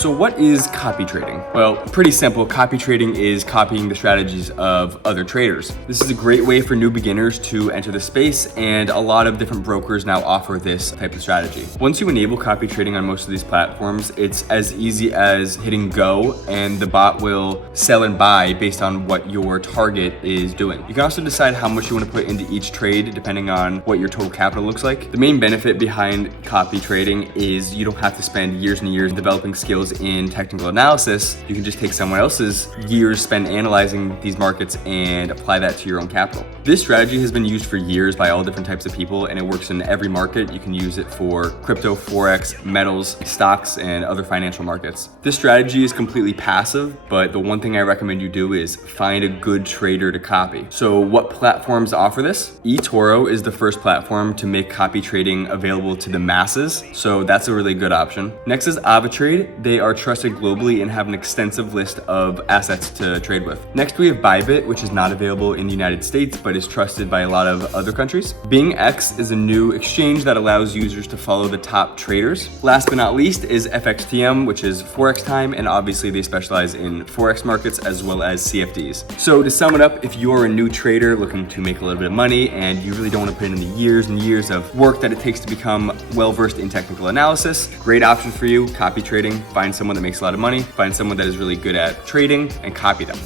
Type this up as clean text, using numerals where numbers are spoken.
So what is copy trading? Well, pretty simple. Copy trading is copying the strategies of other traders. This is a great way for new beginners to enter the space, and a lot of different brokers now offer this type of strategy. Once you enable copy trading on most of these platforms, it's as easy as hitting go, and the bot will sell and buy based on what your target is doing. You can also decide how much you want to put into each trade depending on what your total capital looks like. The main benefit behind copy trading is you don't have to spend years and years developing skills in technical analysis. You can just take someone else's years spent analyzing these markets and apply that to your own capital. This strategy has been used for years by all different types of people, and it works in every market. You can use it for crypto, forex, metals, stocks, and other financial markets. This strategy is completely passive, but the one thing I recommend you do is find a good trader to copy. So what platforms offer this? eToro is the first platform to make copy trading available to the masses, so that's a really good option. Next is AvaTrade. They are trusted globally and have an extensive list of assets to trade with. Next we have Bybit, which is not available in the United States, but is trusted by a lot of other countries. BeInX is a new exchange that allows users to follow the top traders. Last but not least is FXTM, which is Forex Time, and obviously they specialize in Forex markets as well as CFDs. So to sum it up, if you're a new trader looking to make a little bit of money and you really don't want to put in the years and years of work that it takes to become well-versed in technical analysis, great option for you, copy trading. Find someone that makes a lot of money, find someone that is really good at trading, and copy them.